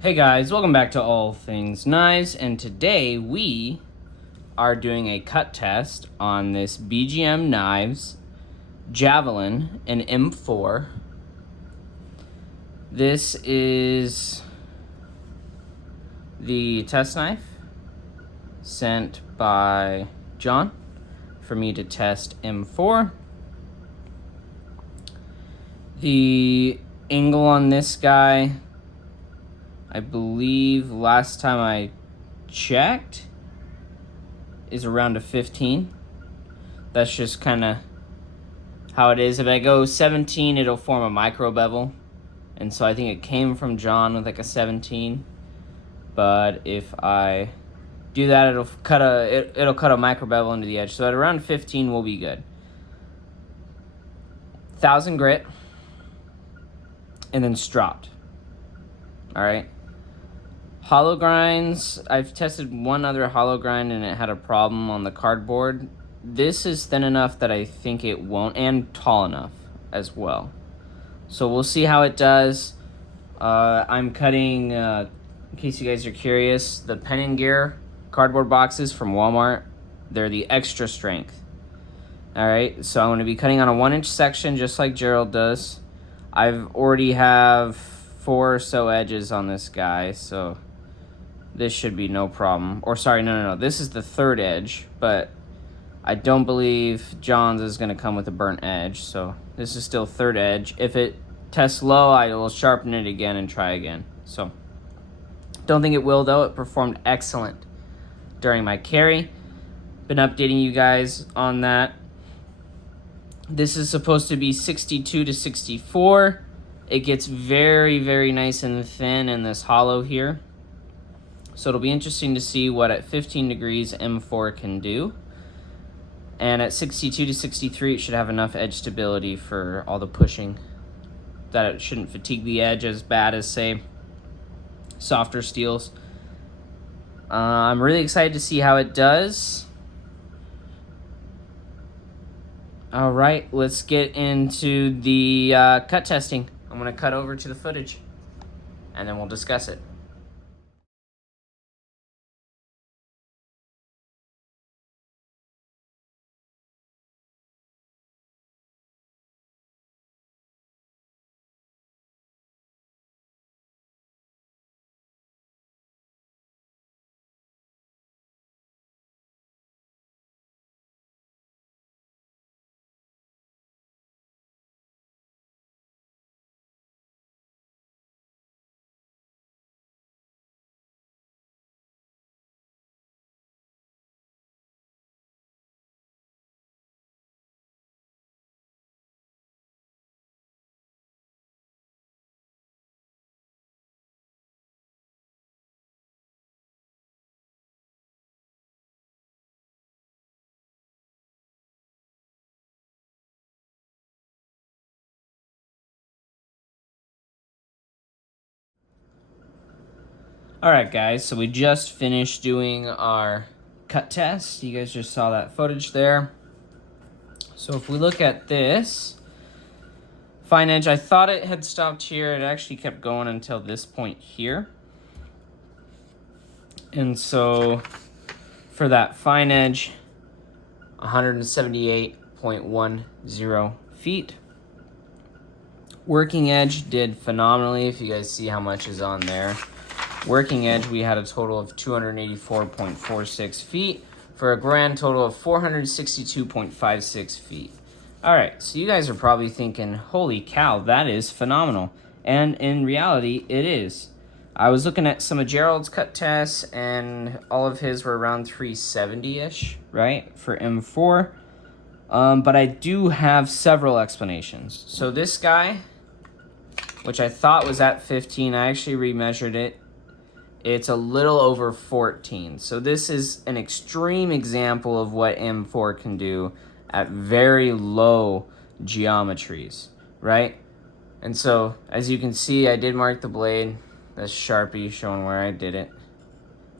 Hey guys, welcome back to All Things Knives, and today we are doing a cut test on this BGM Knives Javelin in M4. This is the test knife sent by John for me to test M4. The angle on this guy, I believe last time I checked, is around a 15. That's just kind of how it is. If I go 17, it'll form a micro bevel. And so I think it came from John with like a 17. But if I do that, it'll cut a micro bevel into the edge. So at around 15 we'll be good. 1000 grit and then stropped. All right. Hollow grinds, I've tested one other hollow grind and it had a problem on the cardboard. This is thin enough that I think it won't, and tall enough as well. So we'll see how it does. I'm cutting, in case you guys are curious, the Pen and Gear cardboard boxes from Walmart. They're the extra strength. All right, so I'm going to be cutting on a 1-inch section just like Gerald does. I've already have 4 or so edges on this guy, so this should be no problem. Or sorry, no. This is the 3rd edge, but I don't believe John's is going to come with a burnt edge, so this is still 3rd edge. If it tests low, I will sharpen it again and try again. So don't think it will, though. It performed excellent during my carry. Been updating you guys on that. This is supposed to be 62 to 64. It gets very, very nice and thin in this hollow here. So it'll be interesting to see what at 15 degrees M4 can do. And at 62 to 63, it should have enough edge stability for all the pushing, that it shouldn't fatigue the edge as bad as, say, softer steels. I'm really excited to see how it does. All right, let's get into the cut testing. I'm going to cut over to the footage, and then we'll discuss it. All right, guys, so we just finished doing our cut test. You guys just saw that footage there. So if we look at this fine edge, I thought it had stopped here. It actually kept going until this point here. And so for that fine edge, 178.10 feet. Working edge did phenomenally, if you guys see how much is on there. Working edge, we had a total of 284.46 feet for a grand total of 462.56 feet. All right, so you guys are probably thinking, holy cow, that is phenomenal. And in reality, it is. I was looking at some of Gerald's cut tests, and all of his were around 370-ish, right, for M4. But I do have several explanations. So this guy, which I thought was at 15, I actually remeasured it. It's a little over 14. So this is an extreme example of what M4 can do at very low geometries, right? And so, as you can see, I did mark the blade. That's Sharpie showing where I did it.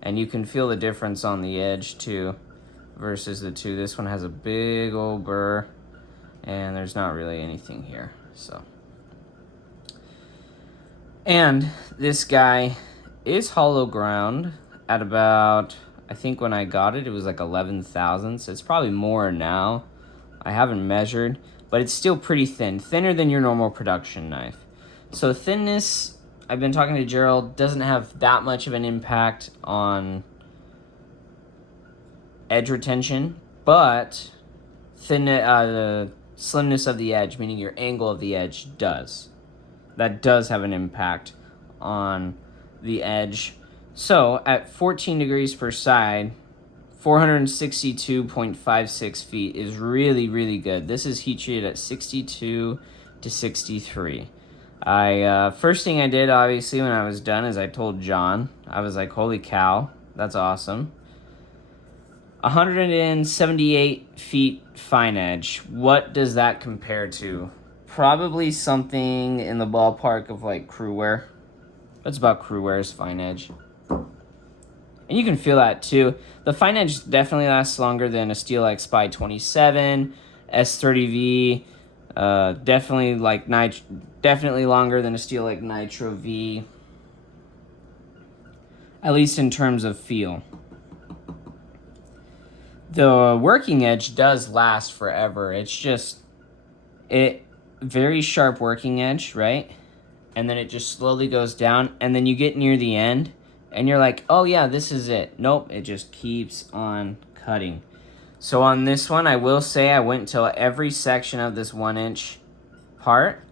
And you can feel the difference on the edge too versus the two. This one has a big old burr and there's not really anything here. So, and this guy is hollow ground at about, I think when I got it, it was like 11 thousandths. It's probably more now. I haven't measured, but it's still pretty thin, thinner than your normal production knife. So thinness, I've been talking to Gerald, doesn't have that much of an impact on edge retention, but the slimness of the edge, meaning your angle of the edge, does. That does have an impact on the edge. So at 14 degrees per side, 462.56 feet is really, really good. This is heat treated at 62 to 63. First thing I did, obviously, when I was done is I told John. I was like, holy cow, that's awesome. 178 feet fine edge. What does that compare to? Probably something in the ballpark of like crew wear. That's about crew wear's fine edge. And you can feel that too. The fine edge definitely lasts longer than a Steel X Spy 27, S30V. Definitely longer than a Steel X Nitro V. At least in terms of feel. The working edge does last forever. It's just very sharp working edge, right? And then it just slowly goes down, and then you get near the end, and you're like, oh yeah, this is it. Nope, it just keeps on cutting. So on this one, I will say I went until every section of this 1-inch part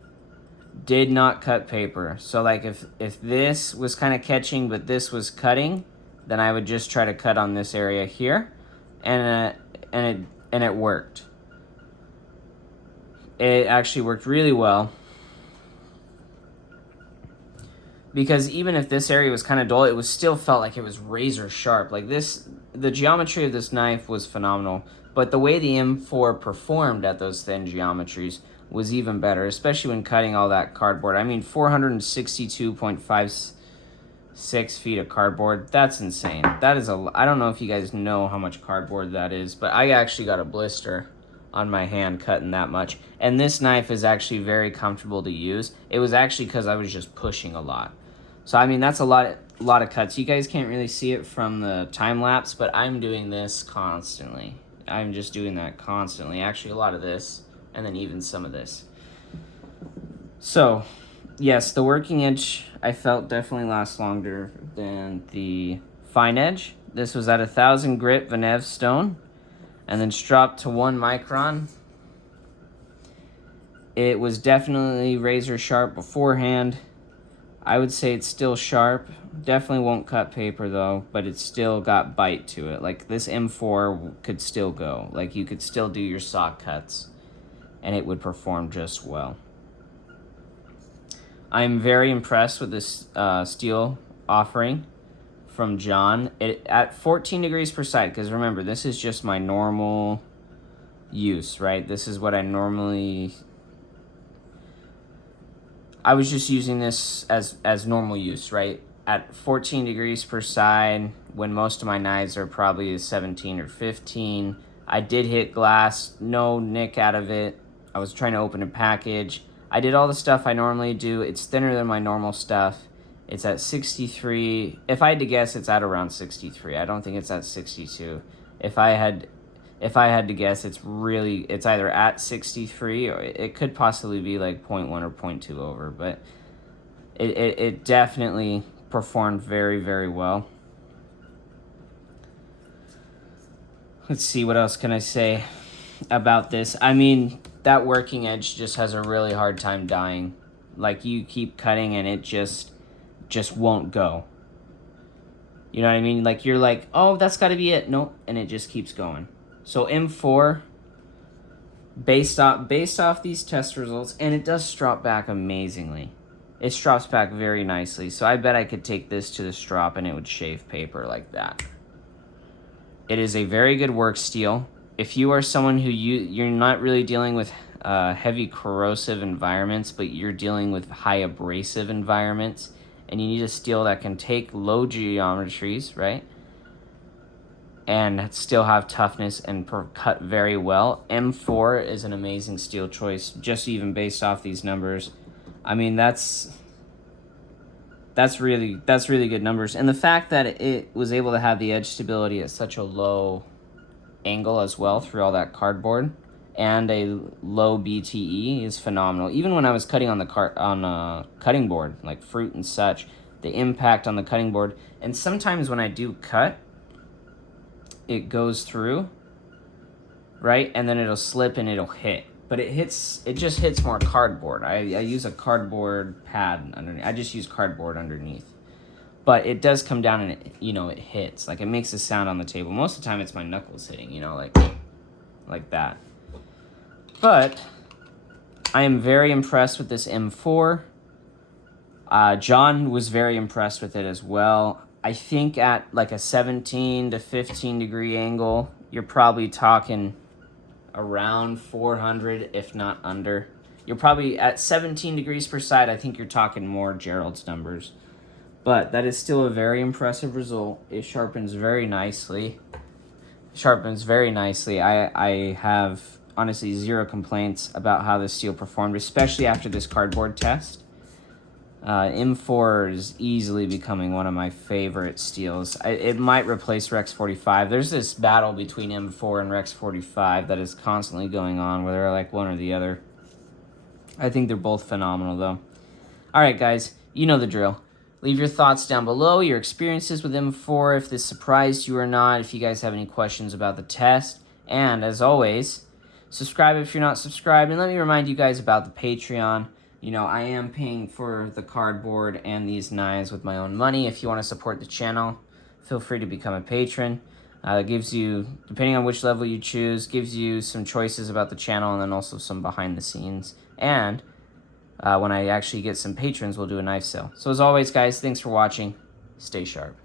did not cut paper. So like if this was kind of catching, but this was cutting, then I would just try to cut on this area here, and it worked. It actually worked really well. Because even if this area was kind of dull, it was still felt like it was razor sharp. Like this, the geometry of this knife was phenomenal. But the way the M4 performed at those thin geometries was even better, especially when cutting all that cardboard. I mean, 462.56 feet of cardboard. That's insane. That is I don't know if you guys know how much cardboard that is, but I actually got a blister on my hand cutting that much. And this knife is actually very comfortable to use. It was actually because I was just pushing a lot. So, I mean, that's a lot of cuts. You guys can't really see it from the time lapse, but I'm doing this constantly. I'm just doing that constantly. Actually, a lot of this, and then even some of this. So, yes, the working edge, I felt, definitely lasts longer than the fine edge. This was at 1,000 grit Venev stone, and then stropped to 1 micron. It was definitely razor sharp beforehand. I would say it's still sharp. Definitely won't cut paper though, but it's still got bite to it. Like this M4 could still go. Like you could still do your sock cuts and it would perform just well. I'm very impressed with this steel offering from John. At 14 degrees per side, because remember, this is just my normal use, right? This is what I normally... I was just using this as normal use, right? At 14 degrees per side, when most of my knives are probably 17 or 15, I did hit glass, no nick out of it. I was trying to open a package. I did all the stuff I normally do. It's thinner than my normal stuff. It's at 63. If I had to guess, it's at around 63. I don't think it's at 62. If I had to guess, it's either at 63 or it could possibly be like 0.1 or 0.2 over, but it definitely performed very, very well. Let's see, what else can I say about this? I mean, that working edge just has a really hard time dying. Like you keep cutting and it just won't go. You know what I mean? Like you're like, oh, that's got to be it. Nope, and it just keeps going. So M4, based off these test results, and it does strop back amazingly. It strops back very nicely. So I bet I could take this to the strop and it would shave paper like that. It is a very good work steel. If you are someone who you're not really dealing with heavy corrosive environments, but you're dealing with high abrasive environments, and you need a steel that can take low geometries, right? And still have toughness and cut very well. M4 is an amazing steel choice, just even based off these numbers. I mean, that's that's really good numbers. And the fact that it was able to have the edge stability at such a low angle as well through all that cardboard and a low BTE is phenomenal. Even when I was cutting on the cutting board, like fruit and such, the impact on the cutting board, and sometimes when I do cut, it goes through, right, and then it'll slip and it'll hit. But it just hits more cardboard. I use a cardboard pad underneath. I just use cardboard underneath. But it does come down and it hits. Like, it makes a sound on the table. Most of the time it's my knuckles hitting, like that. But I am very impressed with this M4. John was very impressed with it as well. I think at like a 17 to 15 degree angle, you're probably talking around 400, if not under. You're probably at 17 degrees per side. I think you're talking more Gerald's numbers. But that is still a very impressive result. It sharpens very nicely. I have honestly zero complaints about how this steel performed, especially after this cardboard test. M4 is easily becoming one of my favorite steels. It might replace Rex 45. There's this battle between M4 and Rex 45 that is constantly going on, where they're like one or the other. I think they're both phenomenal, though. All right, guys, you know the drill. Leave your thoughts down below, your experiences with M4, if this surprised you or not, if you guys have any questions about the test. And, as always, subscribe if you're not subscribed. And let me remind you guys about the Patreon. I am paying for the cardboard and these knives with my own money. If you want to support the channel, feel free to become a patron. It gives you, depending on which level you choose, gives you some choices about the channel and then also some behind the scenes. And when I actually get some patrons, we'll do a knife sale. So as always, guys, thanks for watching. Stay sharp.